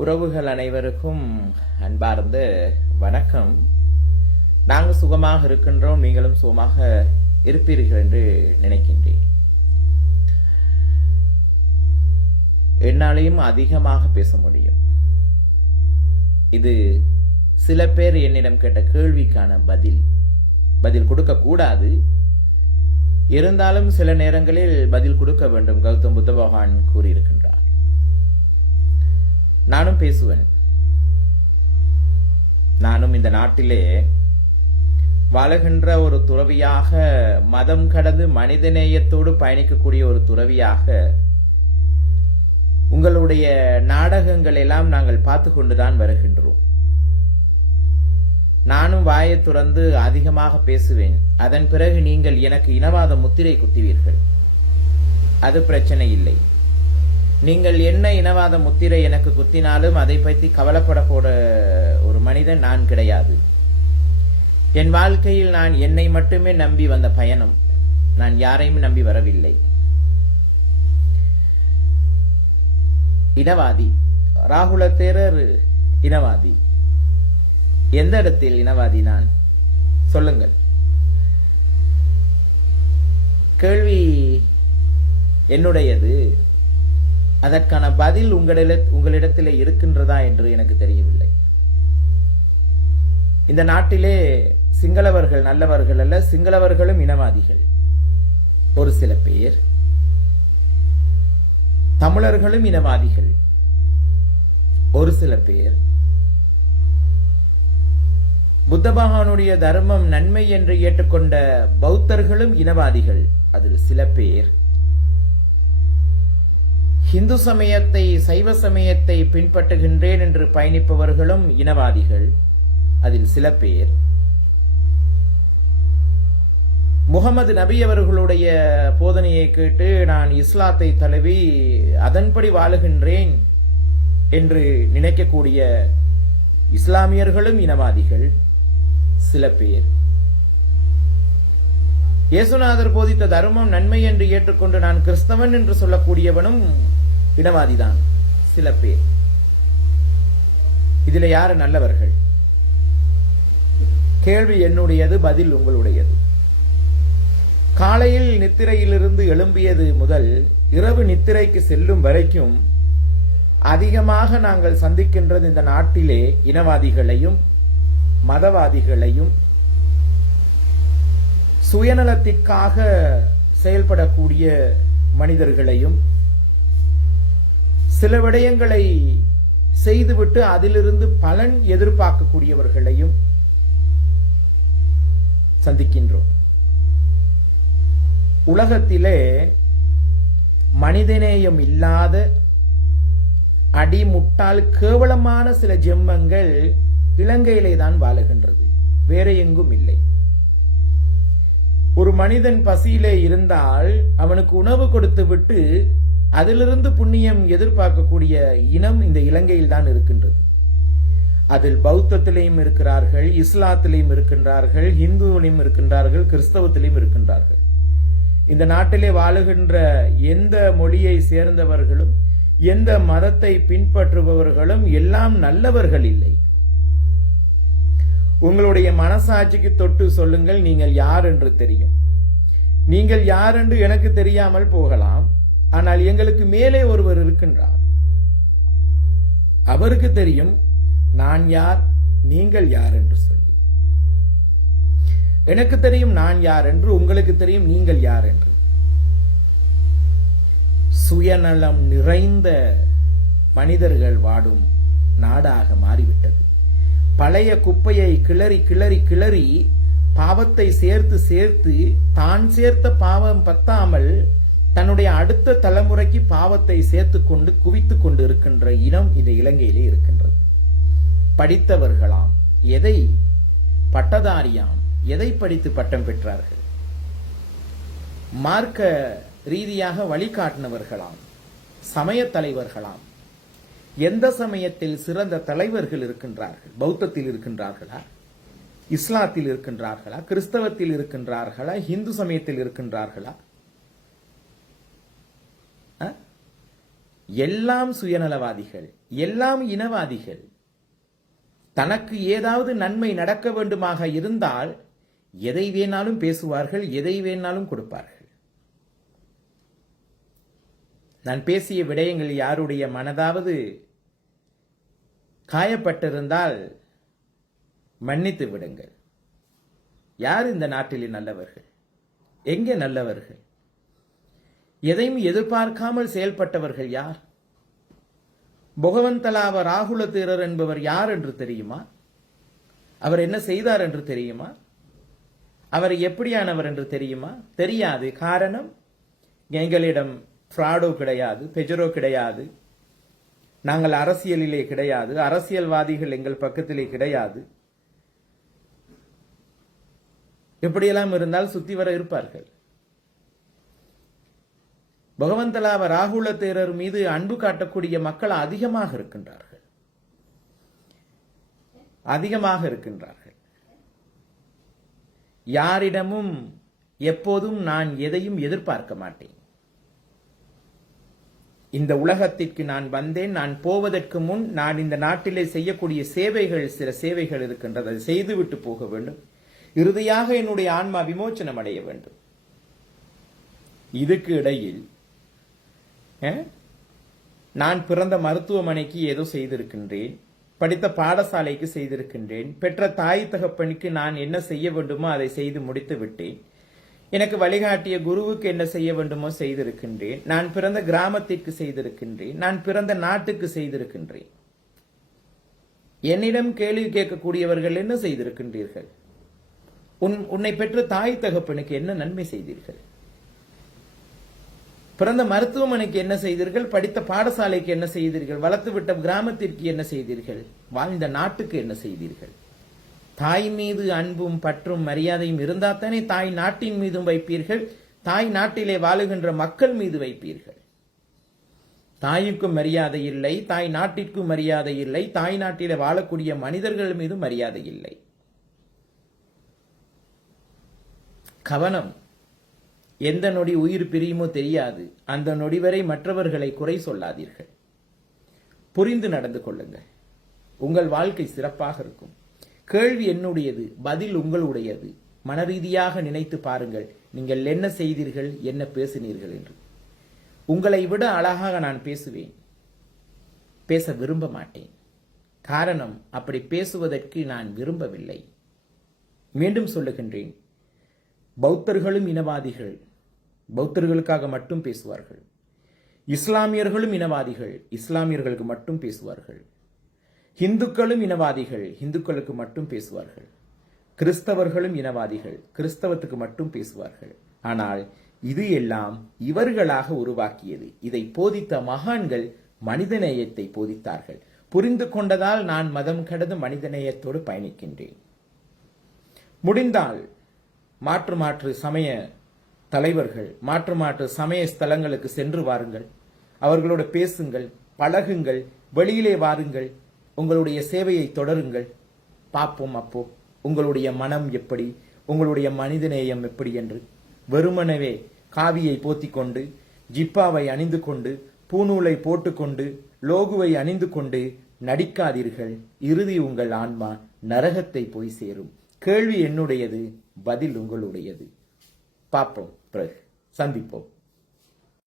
உறவுகள் அனைவருக்கும் அன்பார்ந்த வணக்கம். நாங்கள் சுகமாக இருக்கின்றோம், நீங்களும் சுகமாக இருப்பீர்கள் என்று நினைக்கின்றேன். என்னாலையும் அதிகமாக பேச முடியும். இது சில பேர் என்னிடம் கேட்ட கேள்விக்கான பதில் கொடுக்க கூடாது. இருந்தாலும் சில நேரங்களில் பதில் கொடுக்க வேண்டும். கௌதம் புத்த பகவான் கூறியிருக்கின்றார். நானும் பேசுவேன். நானும் இந்த நாட்டிலே வாழுகின்ற ஒரு துறவியாக, மதம் கடந்து மனிதநேயத்தோடு பயணிக்கக்கூடிய ஒரு துறவியாக, உங்களுடைய நாடகங்கள் எல்லாம் நாங்கள் பார்த்து கொண்டுதான் வருகின்றோம். நானும் வாயை துறந்து அதிகமாக பேசுவேன். அதன் பிறகு நீங்கள் எனக்கு இனவாத முத்திரை குத்துவீர்கள். அது பிரச்சனை இல்லை. நீங்கள் என்ன இனவாத முத்திரை எனக்கு குத்தினாலும் அதை பற்றி கவலைப்பட போற ஒரு மனிதன் நான் கிடையாது. என் வாழ்க்கையில் நான் என்னை மட்டுமே நம்பி வந்த பயணம். நான் யாரையும் நம்பி வரவில்லை. இனவாதி ராகுல தேரர் இனவாதி. எந்த இடத்தில் இனவாதி நான்? சொல்லுங்கள். கேள்வி என்னுடையது. அதற்கான பதில் உங்களிடத்திலே இருக்கின்றதா என்று எனக்கு தெரியவில்லை. இந்த நாட்டிலே சிங்களவர்கள் நல்லவர்கள் அல்ல, சிங்களவர்களும் இனவாதிகள். ஒரு சில பேர் தமிழர்களும் இனவாதிகள். ஒரு சில பேர் புத்த பகவானுடைய தர்மம் நன்மை என்று ஏற்றுக்கொண்ட பௌத்தர்களும் இனவாதிகள். அதில் சில பேர் இந்து சமயத்தை, சைவ சமயத்தை பின்பற்றுகின்றேன் என்று பயணிப்பவர்களும் இனவாதிகள். அதில் சில பேர் முகமது நபி அவர்களுடைய போதனையை கேட்டு நான் இஸ்லாத்தை தழுவி அதன்படி வாழுகின்றேன் என்று நினைக்கக்கூடிய இஸ்லாமியர்களும் இனவாதிகள். சில பேர் இயேசுநாதர் போதித்த தர்மம் நன்மை என்று ஏற்றுக்கொண்டு நான் கிறிஸ்தவன் என்று சொல்லக்கூடியவனும் இனவாதிதான். சில பேர். இதுல யாரு நல்லவர்கள்? கேள்வி என்னுடையது, பதில் உங்களுடையது. காலையில் நித்திரையிலிருந்து எழும்பியது முதல் இரவு நித்திரைக்கு செல்லும் வரைக்கும் அதிகமாக நாங்கள் சந்திக்கின்றது இந்த நாட்டிலே இனவாதிகளையும் மதவாதிகளையும், சுயநலத்திற்காக செயல்படக்கூடிய மனிதர்களையும், சில விடயங்களை செய்துவிட்டு அதிலிருந்து பலன் எதிர்பார்க்கக்கூடியவர்களையும் சந்திக்கின்றோம். உலகத்திலே மனிதநேயம் இல்லாத அடிமுட்டால் கேவலமான சில ஜென்மங்கள் இலங்கையிலே தான் வாழுகின்றது, வேற எங்கும் இல்லை. ஒரு மனிதன் பசியிலே இருந்தால் அவனுக்கு உணவு கொடுத்து விட்டு அதிலிருந்து புண்ணியம் எதிர்பார்க்கக்கூடிய இனம் இந்த இலங்கையில் தான் இருக்கின்றது. அதில் பௌத்தத்திலையும் இருக்கிறார்கள், இஸ்லாத்திலையும் இருக்கின்றார்கள், இந்துவிலையும் இருக்கின்றார்கள், கிறிஸ்தவத்திலையும் இருக்கின்றார்கள். இந்த நாட்டிலே வாழுகின்ற எந்த மொழியை சேர்ந்தவர்களும் எந்த மதத்தை பின்பற்றுபவர்களும் எல்லாம் நல்லவர்கள் இல்லை. உங்களுடைய மனசாட்சிக்கு தொட்டு சொல்லுங்கள், நீங்கள் யார் என்று தெரியும். நீங்கள் யார் என்று எனக்கு தெரியாமல் போகலாம், ஆனால் எங்களுக்கு மேலே ஒருவர் இருக்கின்றார். அவருக்கு தெரியும் நான் யார், நீங்கள் யார் என்று சொல்லி. எனக்கு தெரியும் நான் யார் என்று, உங்களுக்கு தெரியும் நீங்கள் யார் என்று. சுயநலம் நிறைந்த மனிதர்கள் வாடும் நாடாக மாறிவிட்டது. பழைய குப்பையை கிளறி கிளறி கிளறி பாவத்தை சேர்த்து சேர்த்து தான் சேர்த்த பாவம் பத்தாமல் தன்னுடைய அடுத்த தலைமுறைக்கு பாவத்தை சேர்த்து கொண்டு குவித்துக் கொண்டு இருக்கின்ற இனம் இந்த இலங்கையிலே இருக்கின்றது. படித்தவர்களாம், எதை பட்டதாரியாம், எதை படித்து பட்டம் பெற்றார்கள், மார்க்க ரீதியாக வழிகாட்டினவர்களாம், சமய தலைவர்களாம். எந்த சமயத்தில் சிறந்த தலைவர்கள் இருக்கின்றார்கள்? பௌத்தத்தில் இருக்கின்றார்களா, இஸ்லாத்தில் இருக்கின்றார்களா, கிறிஸ்தவத்தில் இருக்கின்றார்களா, இந்து சமயத்தில் இருக்கின்றார்களா? எல்லாம் சுயநலவாதிகள், எல்லாம் இனவாதிகள். தனக்கு ஏதாவது நன்மை நடக்க வேண்டுமாக இருந்தால் எதை வேணாலும் பேசுவார்கள், எதை வேணாலும் கொடுப்பார்கள். நான் பேசிய விடயங்கள் யாருடைய மனதாவது காயப்பட்டிருந்தால் மன்னித்து விடுங்கள். யார் இந்த நாட்டில் நல்லவர்கள்? எங்கே நல்லவர்கள்? எதையும் எதிர்பார்க்காமல் செயல்பட்டவர்கள் யார்? பகவந்தலாவ ராகுல தேரர் என்பவர் யார் என்று தெரியுமா? அவர் என்ன செய்தார் என்று தெரியுமா? அவர் எப்படியானவர் என்று தெரியுமா? தெரியாது. காரணம், எங்களிடம் ஃப்ராடோ கிடையாது, பெஜரோ கிடையாது, நாங்கள் அரசியலிலே கிடையாது, அரசியல்வாதிகள் எங்கள் பக்கத்திலே கிடையாது. எப்படியெல்லாம் இருந்தால் சுத்தி வர இருப்பார்கள். பகவந்தலாவ ராகுல தேரர் மீது அன்பு காட்டக்கூடிய மக்கள் அதிகமாக இருக்கின்றார்கள், அதிகமாக இருக்கின்றார்கள். யாரிடமும் எப்போதும் நான் எதையும் எதிர்பார்க்க மாட்டேன். இந்த உலகத்திற்கு நான் வந்தேன். நான் போவதற்கு முன் நான் இந்த நாட்டிலே செய்யக்கூடிய சேவைகள், சில சேவைகள் இருக்கின்றது, அதை செய்துவிட்டு போக வேண்டும். இறுதியாக என்னுடைய ஆன்மா விமோச்சனம் அடைய வேண்டும். இதுக்கு இடையில் நான் பிறந்த மருத்துவமனைக்கு ஏதோ செய்திருக்கின்றேன், படித்த பாடசாலைக்கு செய்திருக்கின்றேன், பெற்ற தாய் தகப்பனுக்கு நான் என்ன செய்ய வேண்டுமோ அதை செய்து முடித்து விட்டேன். எனக்கு வழிகாட்டிய குருவுக்கு என்ன செய்ய வேண்டுமோ செய்திருக்கின்றேன். நான் பிறந்த கிராமத்திற்கு செய்திருக்கின்றேன், நான் பிறந்த நாட்டுக்கு செய்திருக்கின்றேன். என்னிடம் கேள்வி கேட்கக்கூடியவர்கள் என்ன செய்திருக்கின்றீர்கள்? உன்னை பெற்ற தாய் தகப்பனுக்கு என்ன நன்மை செய்தீர்கள்? பிறந்த மருத்துவமனைக்கு என்ன செய்தீர்கள்? படித்த பாடசாலைக்கு என்ன செய்தீர்கள்? வளர்த்துவிட்ட கிராமத்திற்கு என்ன செய்தீர்கள்? வாழ்ந்த நாட்டுக்கு என்ன செய்தீர்கள்? தாய் மீது அன்பும் பற்றும் மரியாதையும் இருந்தால் தானே தாய் நாட்டின் மீதும் வைப்பீர்கள், தாய் நாட்டிலே வாழுகின்ற மக்கள் மீது வைப்பீர்கள். தாய்க்கும் மரியாதை இல்லை, தாய் நாட்டிற்கும் மரியாதை இல்லை, தாய் நாட்டிலே வாழக்கூடிய மனிதர்கள் மீது மரியாதை இல்லை. கவனம். எந்த நொடி உயிர் பிரியுமோ தெரியாது. அந்த நொடி வரை மற்றவர்களை குறை சொல்லாதீர்கள். புரிந்து நடந்து கொள்ளுங்கள். உங்கள் வாழ்க்கை சிறப்பாக இருக்கும். கேள்வி என்னுடையது, பதில் உங்களுடையது. மனரீதியாக நினைத்து பாருங்கள், நீங்கள் என்ன செய்தீர்கள், என்ன பேசினீர்கள் என்று. உங்களை விட அழகாக நான் பேசுவேன், பேச விரும்ப மாட்டேன். காரணம், அப்படி பேசுவதற்கு நான் விரும்பவில்லை. மீண்டும் சொல்லுகின்றேன், பௌத்தர்களும் இனவாதிகள், பௌத்தர்களுக்காக மட்டும் பேசுவார்கள். இஸ்லாமியர்களும் இனவாதிகள், இஸ்லாமியர்களுக்கு மட்டும் பேசுவார்கள். இந்துக்களும் இனவாதிகள், இந்துக்களுக்கு மட்டும் பேசுவார்கள். கிறிஸ்தவர்களும் இனவாதிகள், கிறிஸ்தவத்துக்கு மட்டும் பேசுவார்கள். ஆனால் இது எல்லாம் இவர்களாக உருவாக்கியது. இதை போதித்த மகான்கள் மனிதநேயத்தை போதித்தார்கள். புரிந்து கொண்டதால் நான் மதம் கடந்து மனிதநேயத்தோடு பயணிக்கின்றேன். முடிந்தால் மாற்று சமய தலைவர்கள், மாற்று சமய ஸ்தலங்களுக்கு சென்று வாருங்கள், அவர்களோடு பேசுங்கள், பழகுங்கள், வெளியிலே வாருங்கள், உங்களுடைய சேவையை தொடருங்கள். பார்ப்போம் அப்போ உங்களுடைய மனம் எப்படி, உங்களுடைய மனிதநேயம் எப்படி என்று. வெறுமனவே காவியை போத்திக்கொண்டு, ஜிப்பாவை அணிந்து கொண்டு, பூநூலை போட்டுக்கொண்டு, லோகுவை அணிந்து கொண்டு நடிக்காதீர்கள். இறுதி உங்கள் ஆன்மா நரகத்தை போய் சேரும். கேள்வி என்னுடையது, பதில் உங்களுடையது. பார்ப்போம், பிறகு சந்திப்போம்.